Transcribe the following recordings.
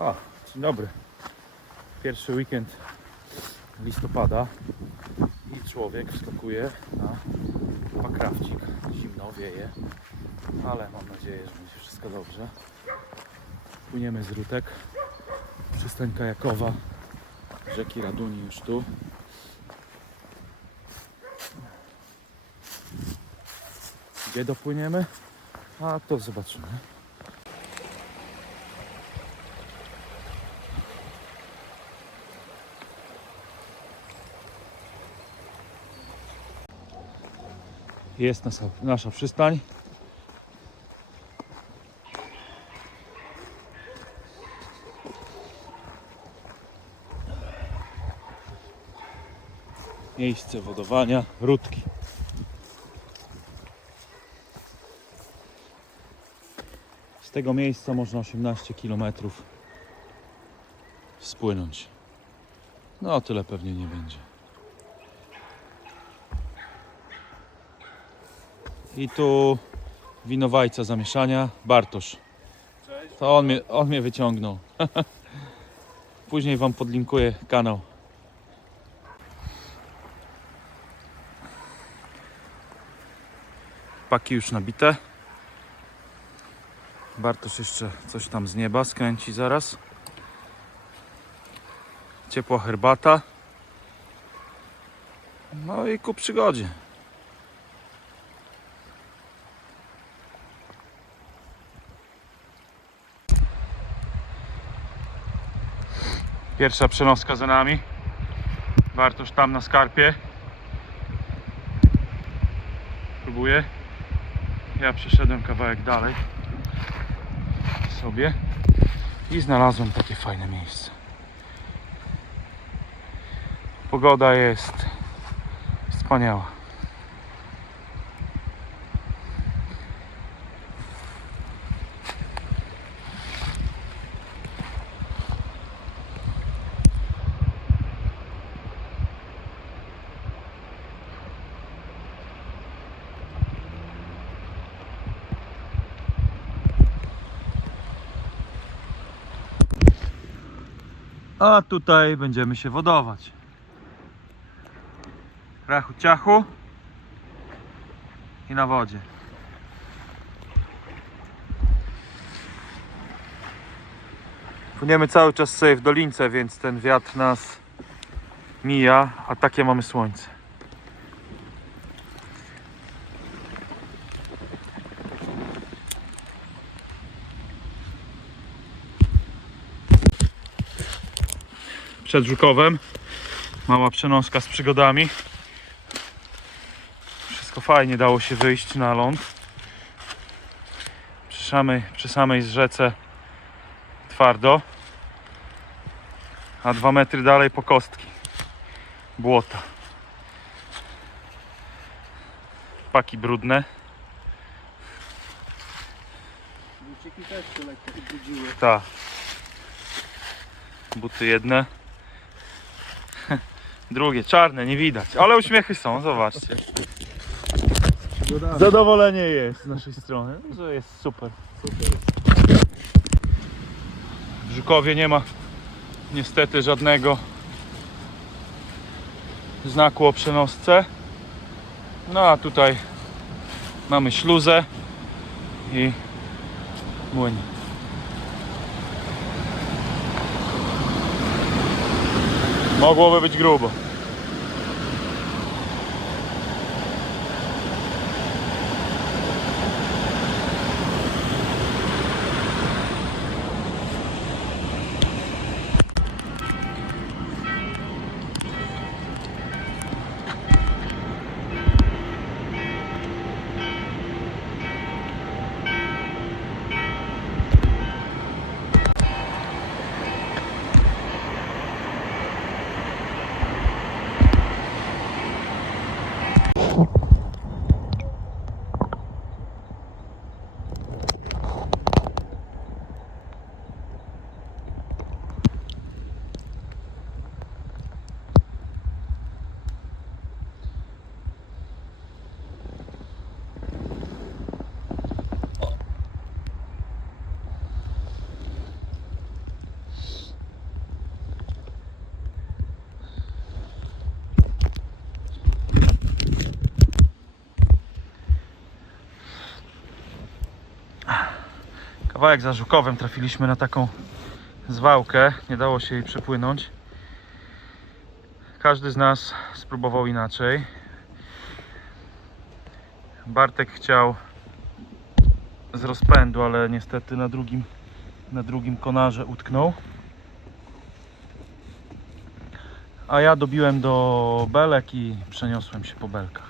O, dzień dobry. Pierwszy weekend listopada i człowiek wskakuje na pakrawcik. Zimno wieje, ale mam nadzieję, że będzie wszystko dobrze. Płyniemy z Rutek. Przystań kajakowa rzeki Raduni już tu. Gdzie dopłyniemy? A to zobaczymy. Jest nasza, nasza przystań. Miejsce wodowania, rudki. Z tego miejsca można 18 km spłynąć. No tyle pewnie nie będzie. I tu winowajca zamieszania, Bartosz. To on mnie, on mnie wyciągnął. Później wam podlinkuję kanał. Paki już nabite. Bartosz jeszcze coś tam z nieba skręci zaraz. Ciepła herbata. No i ku przygodzie. Pierwsza przenoska za nami. Bartosz tam na skarpie. Próbuję. Ja przeszedłem kawałek dalej sobie i znalazłem takie fajne miejsce. Pogoda jest wspaniała. A tutaj będziemy się wodować. Rachu ciachu i na wodzie. Płyniemy cały czas sobie w dolince, więc ten wiatr nas mija, a takie mamy słońce. Przed Żukowem mała przenoska z przygodami. Wszystko fajnie dało się wyjść na ląd. Przy samej, przy samej rzece twardo, a dwa metry dalej po kostki błota. Paki brudne. Buciki lekko ubrudziły. Ta. Buty jedne. Drugie, czarne, nie widać. Ale uśmiechy są, zobaczcie. Zadowolenie jest z naszej strony, że jest super. W Żukowie nie ma niestety żadnego znaku o przenosce. No a tutaj mamy śluzę i młyn. Mogłoby być grubo. Kawałek za Żukowem trafiliśmy na taką zwałkę. Nie dało się jej przepłynąć. Każdy z nas spróbował inaczej. Bartek chciał z rozpędu, ale niestety na drugim, na drugim konarze utknął. A ja dobiłem do belek i przeniosłem się po belkach.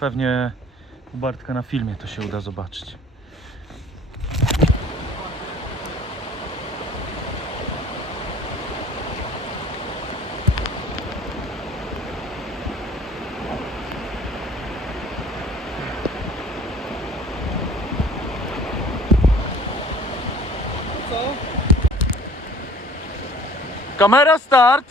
Pewnie u Bartka na filmie to się uda zobaczyć. Kamera start!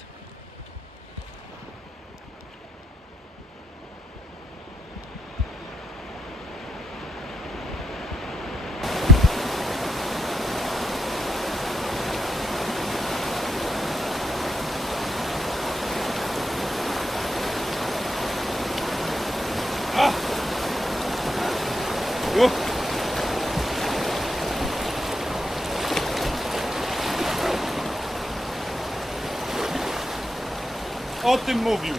Tym mówił.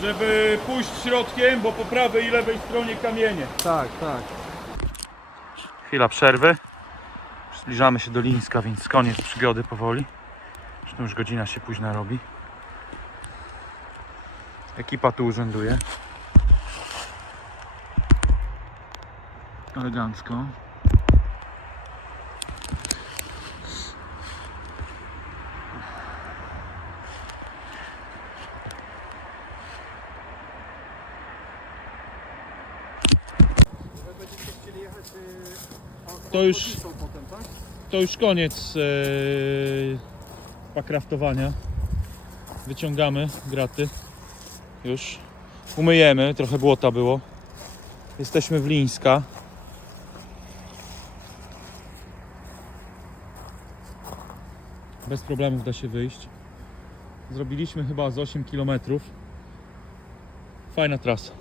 Żeby pójść środkiem, bo po prawej i lewej stronie kamienie. Tak, tak. Chwila przerwy. Zbliżamy się do Lińska, więc koniec przygody powoli. Zresztą już godzina się późna robi. Ekipa tu urzęduje. Elegancko. To już-? To już koniec ee, pakraftowania. Wyciągamy graty. Już umyjemy, trochę błota było. Jesteśmy w Lińska. Bez problemów da się wyjść. Zrobiliśmy chyba z 8 km. Fajna trasa.